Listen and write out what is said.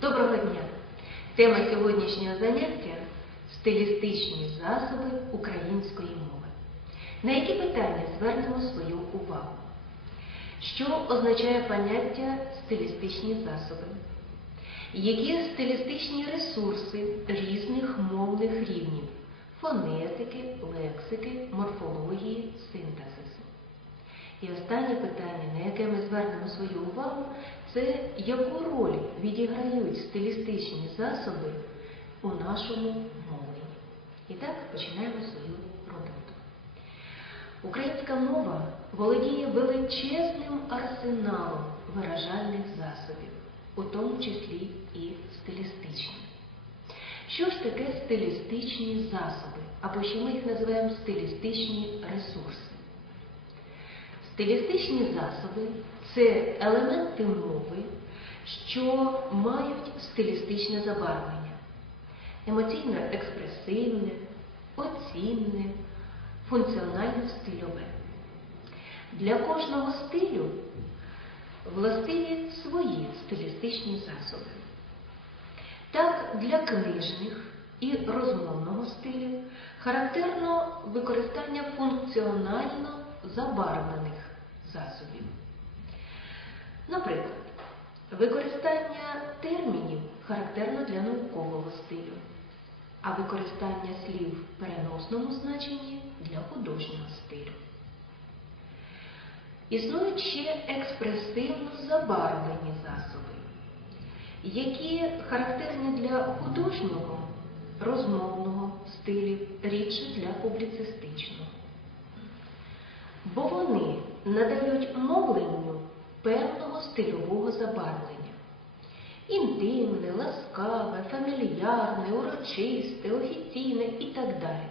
Доброго дня! Тема сьогоднішнього заняття стилістичні засоби української мови. На які питання звернемо свою увагу? Що означає поняття стилістичні засоби? Які стилістичні ресурси різних мовних рівнів фонетики, лексики, морфології, синтезису? І останнє питання, на яке ми звернемо свою увагу, це яку роль відіграють стилістичні засоби у нашому мовленні. І так починаємо свою роботу. Українська мова володіє величезним арсеналом виражальних засобів, у тому числі і стилістичні. Що ж таке стилістичні засоби, або ще ми їх називаємо стилістичні ресурси? Стилістичні засоби це елементи мови, що мають стилістичне забарвлення, емоційно-експресивне, оцінне, функціонально-стильове. Для кожного стилю властиві свої стилістичні засоби. Так, для книжних і розмовного стилів характерно використання функціонально забарвлених засобів. Наприклад, використання термінів характерно для наукового стилю, а використання слів в переносному значенні для художнього стилю. Існують ще експресивно забарвлені засоби, які характерні для художнього, розмовного стилів, рідше для публіцистичного. Бо вони надають мовленню певного стильового забарвлення. Інтимне, ласкаве, фамільярне, урочисте, офіційне і так далі.